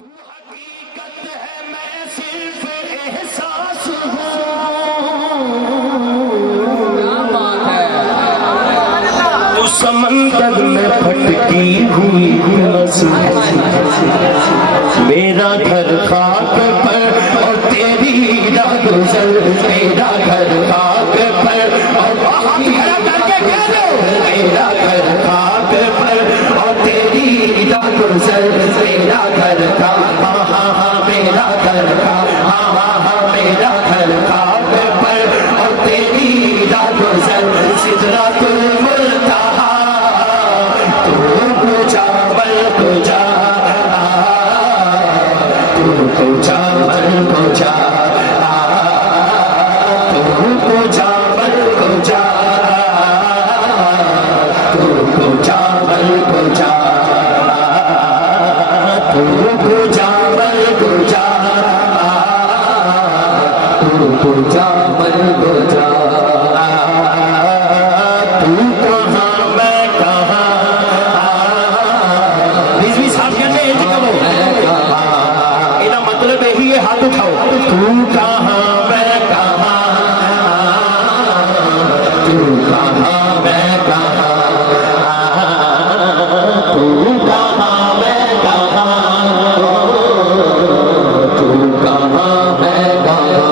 حقیقت ہے میں صرف احساس ہوں، تو سمندر میں پھٹکی ہوئی مصیبت، میرا گھر خاک پر اور تیری راہ گزر، میرا گھر خاک پر اور بہت کھڑا کر کے کہہ دو، میرا گھر خاک پر اور تیری راہ گزر، میرا گھر خاک، ہاں ہاں میرا گھر خاک، ہاں میرا گھر خاک پر اور تیری راہ گزر، سدرۃ المنتہا تو جا بل کو جا، تو جا بل کو جا، تو جا بل کو جا، تو جا بل کو جا، تو جا بل کو جا، تو جا بل کو جا، تو کہاں میں کہاں، رضوی صاحب کہتے ہیں کبھو یہ مطلب یہی ہے، ہاتھ اٹھاؤ، تو کہاں میں کہاں، تو کہاں میں کہاں، تو کہاں میں کہاں، تو کہاں میں کہاں،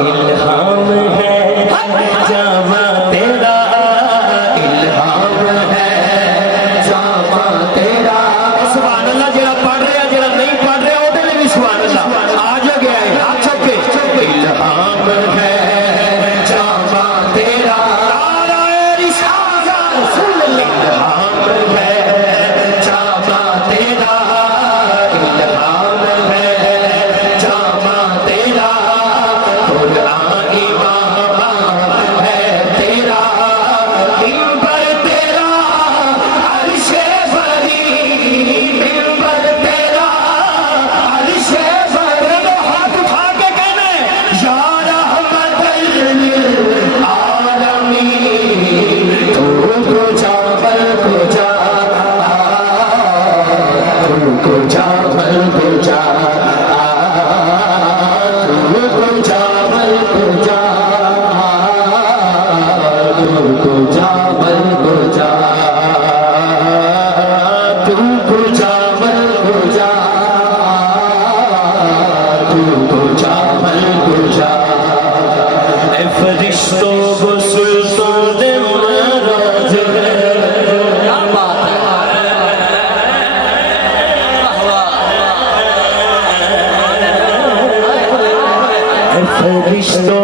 الہام ہے جامع تیرا، الہام ہے جامع تیرا، سبحان اللہ، جڑا پڑھ رہا جڑا نہیں پڑھ رہا وہ دے بھی سبحان اللہ آج گیا ہے، ہاتھ چک کے، الہام ہے جامع تیرا، نعرہ رسالت رسول اللہ، الہام ہے جامع تیرا، الہام ہے جامع تیرا، قرآن امام ہے تیرا، منبر تیرا عرش بری، منبر تیرا عرش بری، ہاتھ اٹھا کے کہنے یا رحمت للعالمین، تو جا بل کو جا، تو جا بل کو جا، تو جا بل کو جا، تو جا بل کو جا، تو جا بل کو جا، تو جا بل کو جا، اے فرشتوں کو سلطان معراج ہے، اے فرشتوں